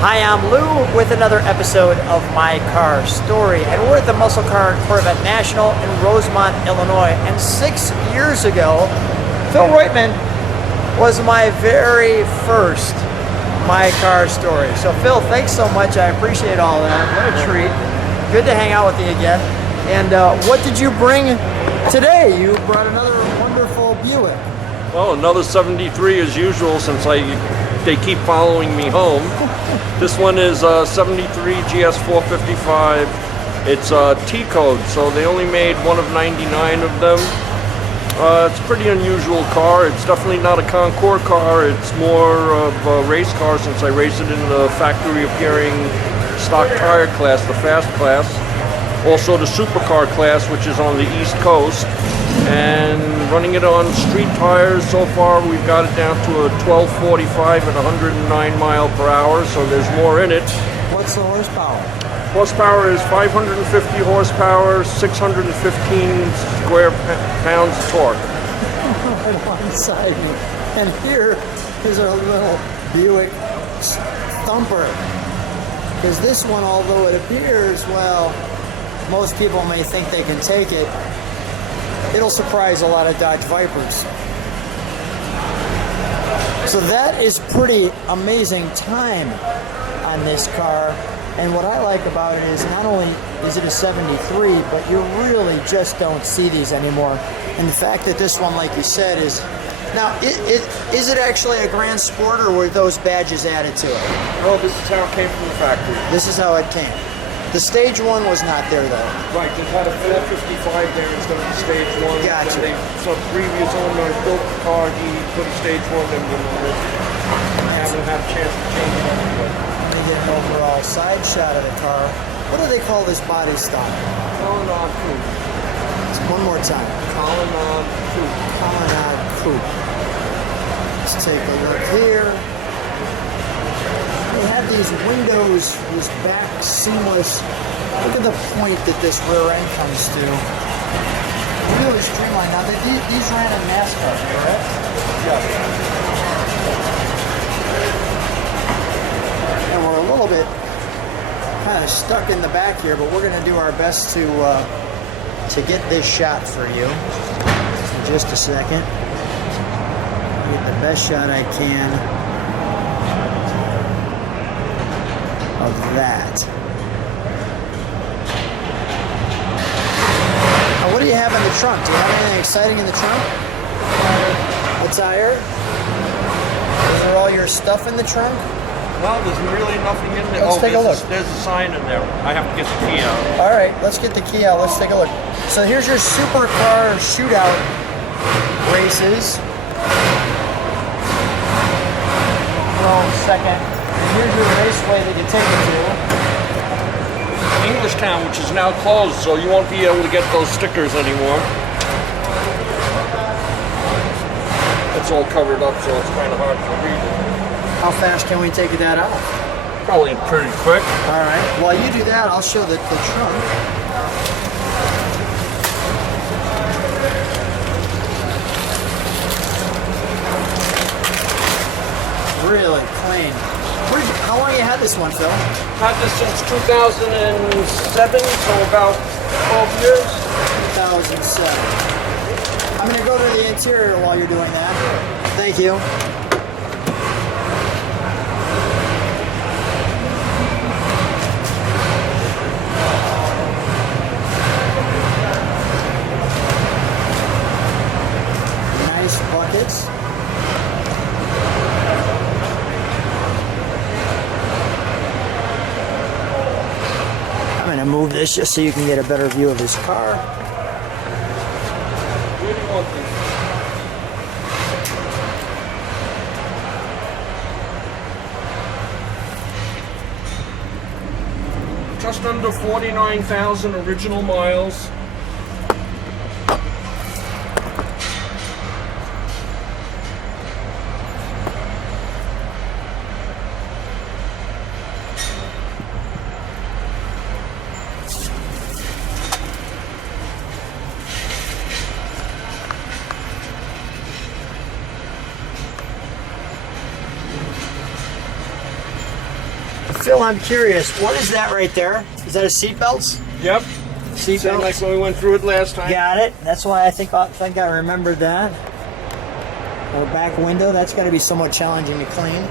Hi, I'm Lou with another episode of My Car Story, and we're at the Muscle Car Corvette National in Rosemont, Illinois. And 6 years ago, Phil Roitman was my very first My Car Story. So Phil, thanks so much. I appreciate all that. What a treat. Good to hang out with you again. And what did you bring today? You brought another wonderful Buick. Oh, another 73 as usual, since they keep following me home. This one is 73 GS 455. It's a T code, so they only made one of 99 of them. It's a pretty unusual car. It's definitely not a Concours car. It's more of a race car, since I race it in the factory appearing stock tire class, the fast class. Also the supercar class, which is on the East Coast. And running it on street tires, so far we've got it down to a 1245 at 109 mile per hour, so there's more in it. What's the horsepower? Horsepower is 550 horsepower, 615 square pounds of torque. Right on side. And here is our little Buick Thumper. Because this one, although it appears, well, most people may think they can take it, it'll surprise a lot of Dodge Vipers. So that is pretty amazing time on this car. And what I like about it is not only is it a 73, but you really just don't see these anymore. And the fact that this one, like you said, is... Now, is it actually a Gran Sport, or were those badges added to it? No, this is how it came from the factory. This is how it came. The stage one was not there, though. Right, they had a 455 there instead of the stage one. Gotcha. So previous owner built the car, he put a stage one in it. I haven't had a chance to change it anyway. Let me get an overall side shot of the car. What do they call this body style? Colonnade coupe. One more time. Colonnade coupe. Colonnade coupe. Let's take a look here. They have these windows, this back seamless. Look at the point that this rear end comes to. Really streamlined. Now, these ran in NASCAR, correct? Yeah. And we're a little bit kind of stuck in the back here, but we're going to do our best to get this shot for you. In just a second. Get the best shot I can of that. Now, what do you have in the trunk? Do you have anything exciting in the trunk? A tire? Is there all your stuff in the trunk? No, there's really nothing in there. Let's take a look. There's a sign in there. I have to get the key out. All right, let's get the key out. Let's take a look. So here's your supercar shootout races. Well, second. Here's your raceway that you take it to. Englishtown, which is now closed, so you won't be able to get those stickers anymore. It's all covered up, so it's kind of hard to read it. How fast can we take that out? Probably pretty quick. All right. While you do that, I'll show the trunk. Really clean. How long you had this one, Phil? Had this since 2007, so about 12 years. 2007. I'm going to go to the interior while you're doing that. Thank you. Nice buckets. I'm going to move this just so you can get a better view of this car. Where do you want this? Just under 49,000 original miles. Phil, I'm curious. What is that right there? Is that a seatbelts? Yep. Seatbelts. Same like when we went through it last time. Got it. That's why I think I remembered that. Or back window. That's got to be somewhat challenging to clean.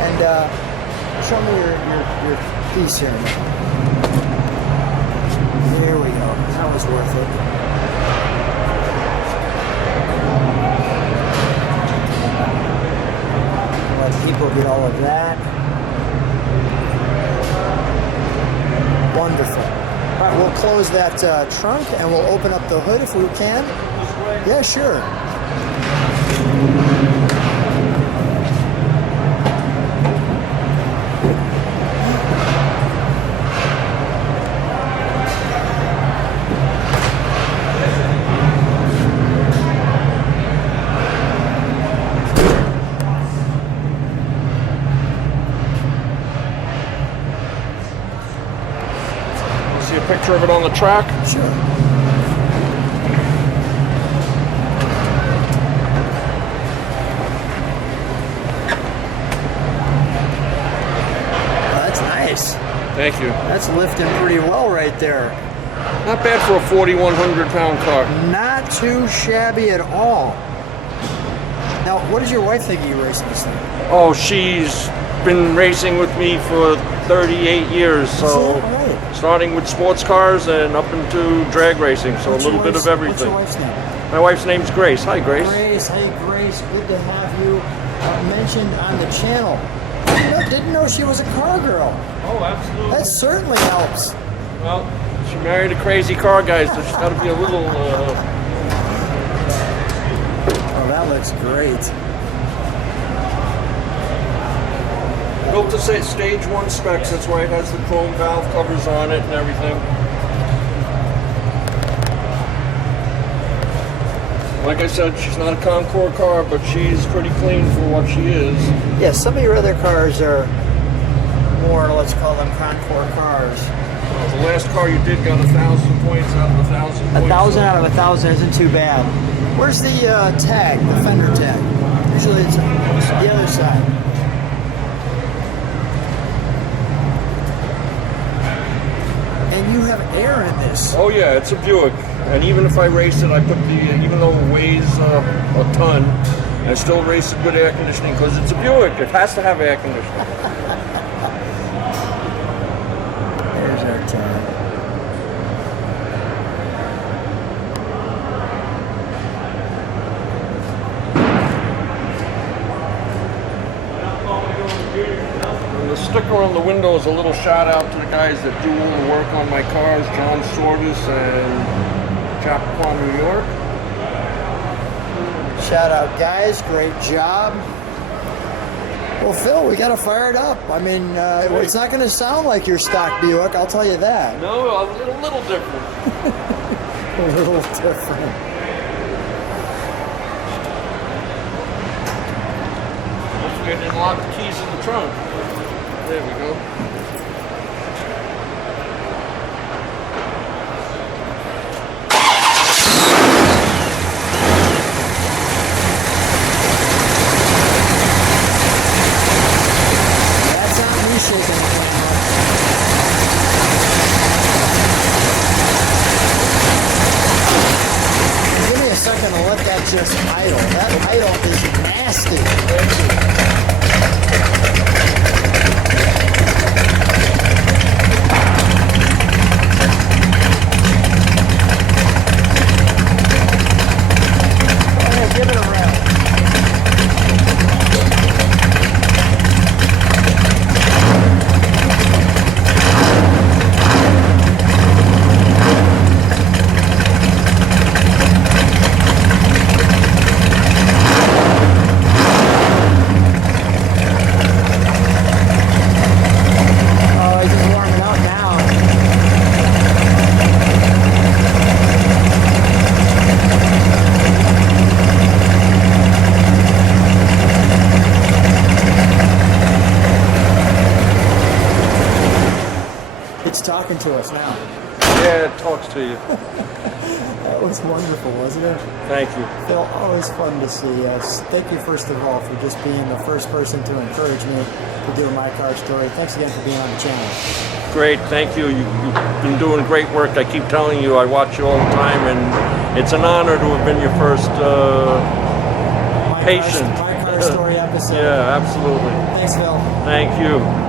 And show me your piece here. There we go. That was worth it. Let people get all of that. Wonderful. All right, we'll close that trunk and we'll open up the hood if we can. Yeah, sure. See a picture of it on the track. Sure. That's nice. Thank you. That's lifting pretty well right there. Not bad for a 4,100 pound car. Not too shabby at all. Now, what does your wife think of you racing this thing? Oh, she's been racing with me for 38 years, so Right. starting with sports cars and up into drag racing, so What's a your little bit wife's- of everything. What's your wife's name? My wife's name's Grace. Hi, Grace. Grace. Hey, Grace. Good to have you mentioned on the channel. Didn't know she was a car girl. Oh, absolutely. That certainly helps. Well, she married a crazy car guy, so she's got to be a little... Oh, that looks great. built to say stage 1 specs, that's why it has the chrome valve covers on it and everything. Like I said, she's not a Concours car, but she's pretty clean for what she is. Yeah, some of your other cars are more, let's call them Concours cars. The last car you did got 1,000 points out of 1,000 points. 1,000 out of 1,000 isn't too bad. Where's the tag, the fender tag? Usually it's the other side. And you have air in this. Oh yeah, it's a Buick. And even if I race it, I put the, even though it weighs a ton, I still race it with air conditioning because it's a Buick. It has to have air conditioning. There's our tag. And the sticker on the window is a little shout out to the guys that do all the work on my cars, John Sorvis and Chappaqua, New York. Shout out, guys. Great job. Well, Phil, we got to fire it up. I mean, it's not going to sound like your stock Buick, I'll tell you that. No, a little different. A little different. Hopefully I didn't lock the keys in the trunk. There we go. That's not me shaking the camera. Give me a second to let that just idle. That idle is nasty. Give it a rev. Oh, he's just warming up now. It's talking to us now. Yeah, it talks to you. That was wonderful, wasn't it? Thank you. Phil, always fun to see. Thank you, first of all, for just being the first person to encourage me to do my car story. Thanks again for being on the channel. Great, thank you. You've been doing great work. I keep telling you, I watch you all the time, and it's an honor to have been your first patient. My car story episode. Yeah, absolutely. Thanks, Phil. Thank you.